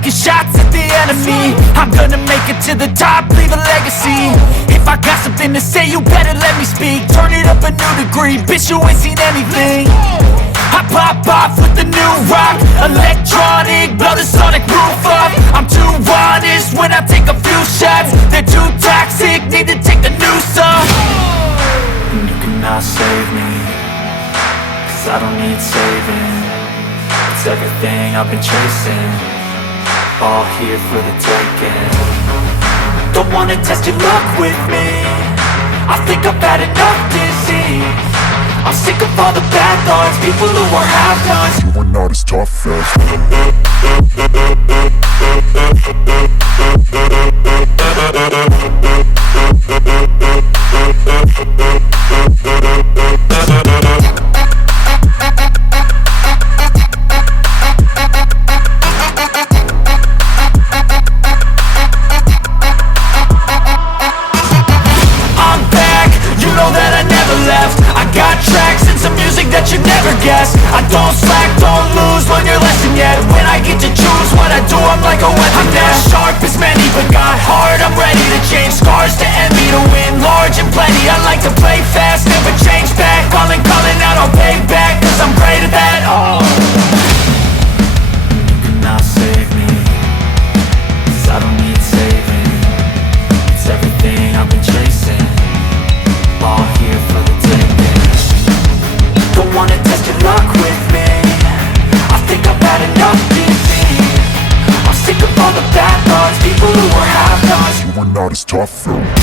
taking shots at the enemy. I'm gonna make it to the top, leave a legacy. If I got something to say, you better let me speak. Turn it up a new degree, bitch, you ain't seen anything. I pop off with the new rock, electronic, blow the sonic roof up. I'm too honest when I take a few shots. They're too toxic, need to take the noose off. And you cannot save me, 'cause I don't need saving. It's everything I've been chasing, all here for the taking. Don't wanna test your luck with me, I think I've had enough disease. I'm sick of all the bad thoughts, people who are half-nots. You are not as tough as that you never guess. I don't slack, don't lose, learn your lesson yet. When I get to choose what I do, I'm like a weapon. I'm not sharp as many, but got heart. I'm ready to change scars to envy, to win large and plenty. I like to play fast, never change back. Calling out, I'll pay back, 'cause I'm great at that. Oh, you cannot save me, 'cause I don't need saving. It's everything I've been chasing, all here for the taking. Don't wanna test your luck with me, I think I've had enough disease. I'm sick of all the bad thoughts, people who are half-nots. You are not as tough though.